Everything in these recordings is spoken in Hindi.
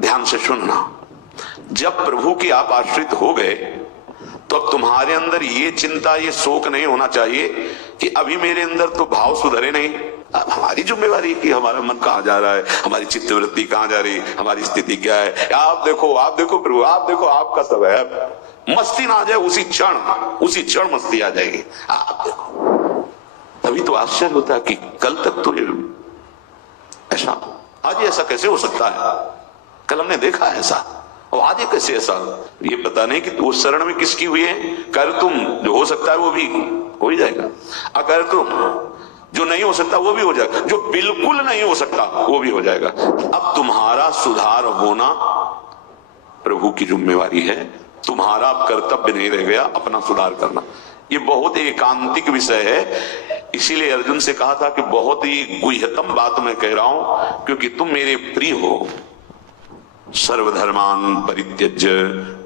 ध्यान से सुनना, जब प्रभु की आप आश्रित हो गए तो अब तुम्हारे अंदर ये चिंता, ये शोक नहीं होना चाहिए कि अभी मेरे अंदर तो भाव सुधरे नहीं। अब हमारी जिम्मेवारी कि हमारा मन कहाँ जा रहा है, हमारी चित्तवृत्ति कहाँ जा रही है, हमारी स्थिति क्या है। आप देखो प्रभु, आप देखो, आपका सब है। मस्ती ना आ जाए उसी क्षण मस्ती आ जाएगी। आप देखो, तभी तो आश्चर्य होता है कि कल तक तो ऐसा, आज ऐसा कैसे हो सकता है, कल हमने देखा है ऐसा, और आज कैसे ऐसा। ये पता नहीं कि उस शरण में किसकी हुई है। कर तुम, जो हो सकता है वो भी हो ही जाएगा, अगर तुम, जो नहीं हो सकता वो भी हो जाएगा, जो बिल्कुल नहीं हो सकता वो भी हो जाएगा। अब तुम्हारा सुधार होना प्रभु की जिम्मेवारी है, तुम्हारा कर्तव्य नहीं रह गया अपना सुधार करना। ये बहुत एकांतिक विषय है, इसीलिए अर्जुन से कहा था कि बहुत ही गुह्यतम बात मैं कह रहा हूं, क्योंकि तुम मेरे प्रिय हो। सर्वधर्मान परित्यज्य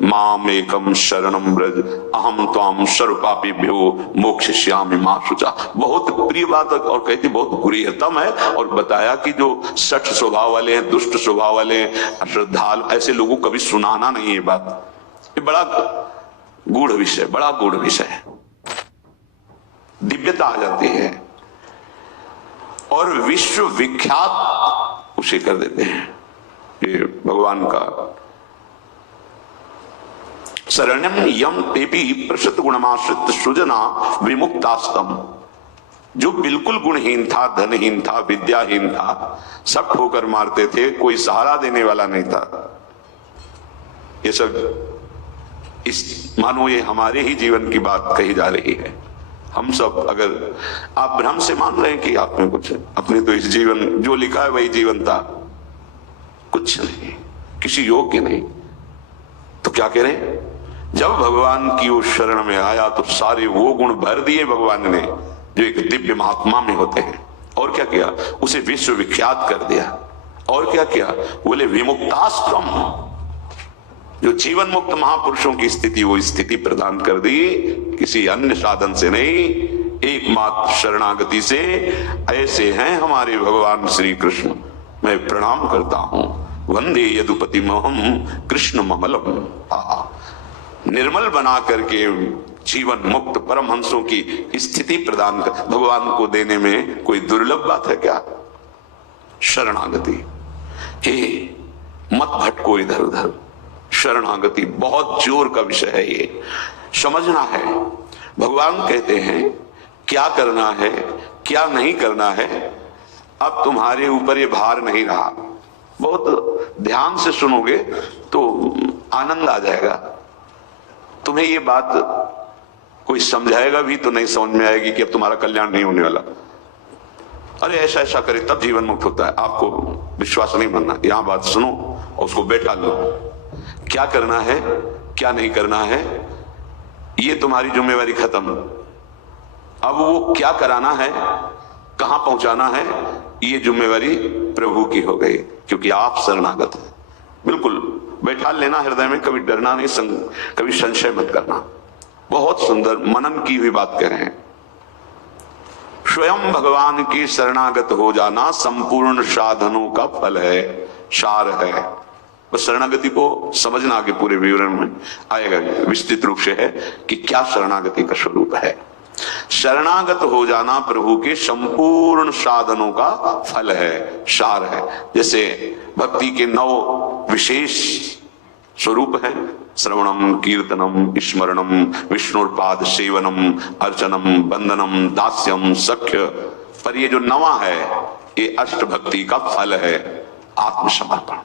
माम एकम शरणम व्रज अहम त्वाम सर्वपापेभ्यो मोक्षयिष्यामि मा शुचा। बहुत प्रिय बात और कहती बहुत गुह्यतम है। और बताया कि जो सठ स्वभाव वाले हैं, दुष्ट स्वभाव वाले हैं, अश्रद्धालु, ऐसे लोगों को कभी सुनाना नहीं है बात। ये बड़ा गूढ़ विषय, बड़ा गूढ़ विषय है, दिव्यता आ जाती है और विश्व विख्यात उसे कर देते हैं। ये भगवान का शरणम यम तेपी प्रशत गुणमाश्रित सुजना विमुक्तास्तम। जो बिल्कुल गुणहीन था, धनहीन था, विद्याहीन था, सब ठोकर मारते थे, कोई सहारा देने वाला नहीं था। ये सब मानो ये हमारे ही जीवन की बात कही जा रही है। हम सब, अगर आप भ्रम से मान रहे हैं कि आप में कुछ है, अपने तो इस जीवन जो लिखा है वही जीवन था, कुछ नहीं, किसी योग्य नहीं, तो क्या कह रहे हैं। जब भगवान की उस शरण में आया तो सारे वो गुण भर दिए भगवान ने जो एक दिव्य महात्मा में होते हैं। और क्या किया, उसे विश्व विख्यात कर दिया। और क्या किया, बोले विमुक्ताश्रम, जो जीवन मुक्त महापुरुषों की स्थिति, वो स्थिति प्रदान कर दी, किसी अन्य साधन से नहीं, एकमात्र शरणागति से। ऐसे हैं हमारे भगवान श्री कृष्ण। मैं प्रणाम करता हूं, वंदे यदुपति महम कृष्ण ममलम। निर्मल बना करके जीवन मुक्त परमहंसों की स्थिति प्रदान कर भगवान को देने में कोई दुर्लभ बात है क्या। शरणागति, हे मत भटको इधर उधर, शरणागति बहुत जोर का विषय है, ये समझना है। भगवान कहते हैं क्या करना है क्या नहीं करना है, अब तुम्हारे ऊपर ये भार नहीं रहा। बहुत ध्यान से सुनोगे तो आनंद आ जाएगा। तुम्हें ये बात कोई समझाएगा भी तो नहीं समझ में आएगी कि अब तुम्हारा कल्याण नहीं होने वाला। अरे ऐसा ऐसा करे तब जीवन मुक्त होता है, आपको विश्वास नहीं बनना। यहां बात सुनो और उसको बैठा लो। क्या करना है क्या नहीं करना है, ये तुम्हारी जिम्मेवारी खत्म। अब वो क्या कराना है, कहां पहुंचाना है, ये जिम्मेवारी प्रभु की हो गई, क्योंकि आप शरणागत हैं। बिल्कुल बैठा लेना हृदय में, कभी डरना नहीं, कभी संशय मत करना। बहुत सुंदर मनन की हुई बात कह रहे हैं। स्वयं भगवान की शरणागत हो जाना संपूर्ण साधनों का फल है, सार है। बस शरणागति को समझना, आगे पूरे विवरण में आएगा, विस्तृत रूप से है कि क्या शरणागति का स्वरूप है। शरणागत हो जाना प्रभु के संपूर्ण साधनों का फल है, सार है। जैसे भक्ति के 9 विशेष स्वरूप है, श्रवणम, कीर्तनम, स्मरणम, विष्णुपाद सेवनम, अर्चनम, वंदनम, दास्यम, सख्य। पर ये जो 9वां है, ये अष्ट भक्ति का फल है। आत्मसमर्पण,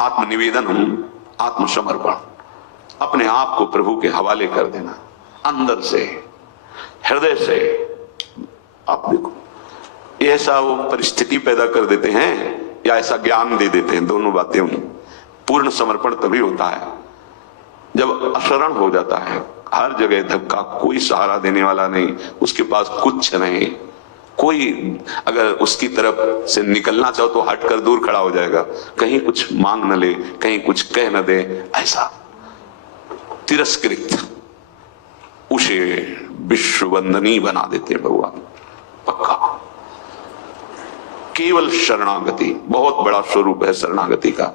आत्मनिवेदन, आत्मसमर्पण, अपने आप को प्रभु के हवाले कर देना, अंदर से, हृदय से। आप देखो, ऐसा वो परिस्थिति पैदा कर देते हैं या ऐसा ज्ञान दे देते हैं, दोनों बातें उन्हें। पूर्ण समर्पण तभी होता है जब अशरण हो जाता है, हर जगह धक्का, कोई सहारा देने वाला नहीं, उसके पास कुछ नहीं, कोई अगर उसकी तरफ से निकलना चाहो तो हटकर दूर खड़ा हो जाएगा, कहीं कुछ मांग न ले, कहीं कुछ कह न दे, ऐसा तिरस्कृत, उसे विश्व वंदनीय बना देते हैं भगवान। पक्का केवल शरणागति बहुत बड़ा स्वरूप है शरणागति का।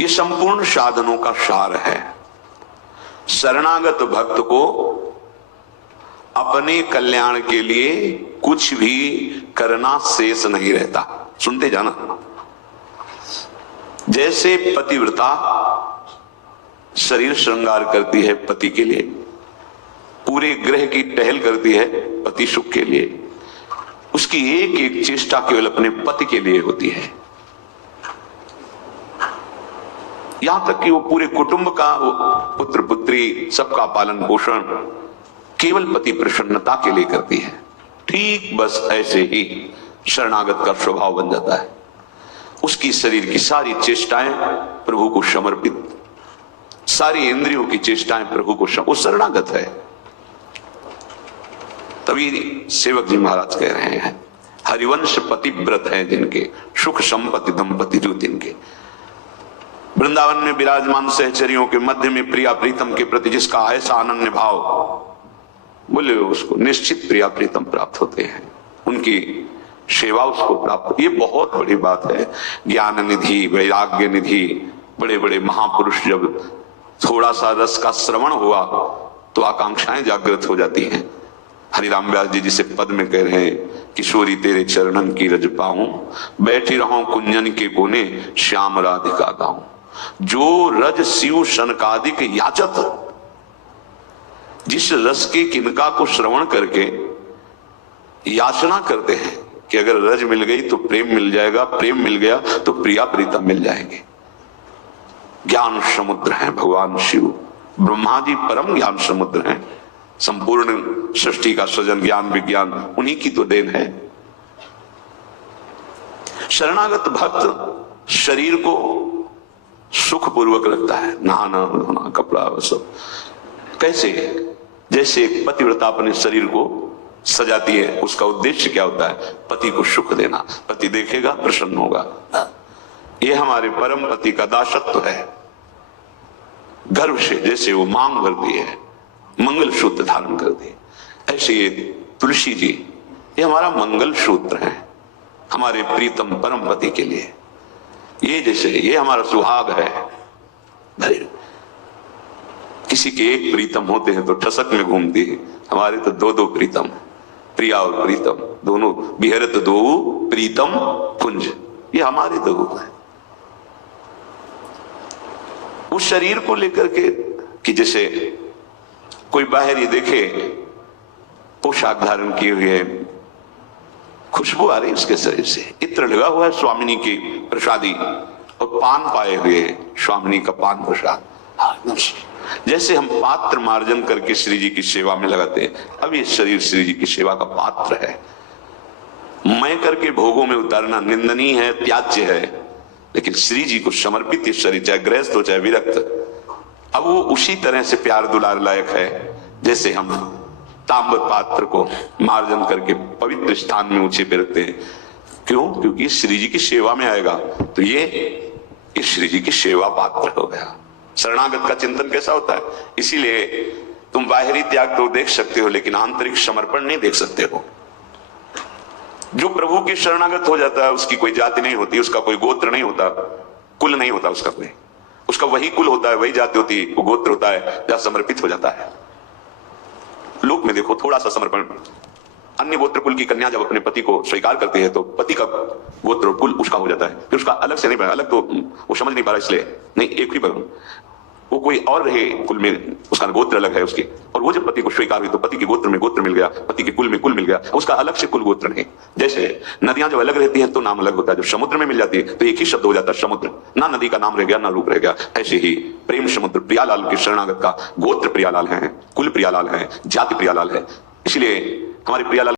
ये संपूर्ण साधनों का सार है। शरणागत भक्त को अपने कल्याण के लिए कुछ भी करना शेष नहीं रहता। सुनते जाना, जैसे पतिव्रता शरीर श्रृंगार करती है पति के लिए, पूरे ग्रह की टहल करती है पति सुख के लिए, उसकी एक एक चेष्टा केवल अपने पति के लिए होती है। यहां तक कि वो पूरे कुटुंब का, वो पुत्र पुत्री सबका पालन पोषण केवल पति प्रसन्नता के लिए करती है। ठीक बस ऐसे ही शरणागत का स्वभाव बन जाता है। उसकी शरीर की सारी चेष्टाएं प्रभु को समर्पित, सारी इंद्रियों की चेष्टाएं प्रभु को वो शरणागत है। तभी सेवक जी महाराज कह रहे हैं, हरिवंश पतिव्रत हैं जिनके, सुख संपत्ति दंपति जो जिनके। वृंदावन में विराजमान सहचरियों के मध्य में प्रिया प्रीतम के प्रति जिसका ऐसा अनन्य भाव, बोले उसको निश्चित प्रिया प्रीतम प्राप्त होते हैं, उनकी सेवा उसको प्राप्त। ये बहुत बड़ी बात है। ज्ञान निधि, वैराग्य निधि, बड़े बड़े महापुरुष जब थोड़ा सा रस का श्रवण हुआ तो आकांक्षाएं जागृत हो जाती हैं। हरिराम व्यास जी जिसे पद में कह रहे हैं, किशोरी तेरे चरणन की रज पाऊं, बैठी रहूं कुंजन के कोने, श्याम राधिका गाऊं। जो रज शिव शनकादिक याचत, जिस रस के किनका को श्रवण करके याचना करते हैं कि अगर रज मिल गई तो प्रेम मिल जाएगा, प्रेम मिल गया तो प्रिया प्रीतम मिल जाएंगे। ज्ञान समुद्र है भगवान शिव, ब्रह्मा जी परम ज्ञान समुद्र हैं। संपूर्ण सृष्टि का सृजन ज्ञान विज्ञान उन्हीं की तो देन है। शरणागत भक्त शरीर को सुखपूर्वक रखता है, नहाना धोना कपड़ा सब। कैसे? जैसे एक पतिव्रता अपने शरीर को सजाती है, उसका उद्देश्य क्या होता है? पति को सुख देना। पति देखेगा प्रसन्न होगा। ये हमारे परम पति का दासत्व है। गर्व से जैसे वो मांग भरती है, मंगल सूत्र धारण करती है, ऐसे ये तुलसी जी ये हमारा मंगल सूत्र है हमारे प्रीतम परम पति के लिए। ये जैसे ये हमारा सुहाग है। किसी के एक प्रीतम होते हैं तो ठसक में घूमती है, हमारे तो दो दो प्रीतम, प्रिया और प्रीतम दोनों। बिहरत दो प्रीतम कुंज, ये हमारे दो है। उस शरीर को लेकर के कि जैसे कोई बाहर ही देखे पोशाक धारण किए हुए, खुशबू आ रही उसके शरीर से, इत्र लगा हुआ है स्वामिनी की प्रसादी, और पान पाए हुए स्वामिनी का पान प्रसाद। जैसे हम पात्र मार्जन करके श्री जी की सेवा में लगाते हैं, अब ये शरीर श्री जी की सेवा का पात्र है। मैं करके भोगों में उतारना निंदनीय है, त्याज्य है, लेकिन श्री जी को समर्पित ये शरीर, चाहे गृहस्थ हो चाहे विरक्त, अब वो उसी तरह से प्यार दुलार लायक है जैसे हम ताम्र पात्र को मार्जन करके पवित्र स्थान में ऊंचे पे रखते हैं। क्यों? क्योंकि श्री जी की सेवा में आएगा तो ये श्री जी की सेवा पात्र हो गया। शरणागत का चिंतन कैसा होता है? इसीलिए तुम बाहरी त्याग तो देख सकते हो लेकिन आंतरिक समर्पण नहीं देख सकते हो। जो प्रभु के शरणागत हो जाता है उसकी कोई जाति नहीं होती, उसका कोई गोत्र नहीं होता, कुल नहीं होता उसका कोई, उसका वही कुल होता है, वही जाति होती है, वो गोत्र होता है जहां समर्पित हो जाता है। लोक में देखो थोड़ा सा समर्पण, अन्य गोत्र कुल की कन्या जब अपने पति को स्वीकार करती है तो पति का गोत्र कुल उसका हो जाता है, फिर उसका अलग से नहीं बना, अलग तो वो समझ नहीं पा रहा इसलिए नहीं, एक ही बना, वो कोई और रहे कुल में, उसका गोत्र अलग है उसकी। और वो जब पति को स्वीकार हुई तो पति के गोत्र में गोत्र मिल गया, पति के कुल में कुल मिल गया, उसका अलग से कुल गोत्र नहीं। जैसे नदियां जब अलग रहती हैं तो नाम अलग होता है, जब समुद्र में मिल जाती है तो एक ही शब्द हो जाता है समुद्र, ना नदी का नाम रह गया ना रूप रह गया। ऐसे ही प्रेम समुद्र प्रियालाल के शरणागत का गोत्र प्रियालाल है, कुल प्रियालाल है, जाति प्रियालाल है। इसलिए हमारे प्रियालाल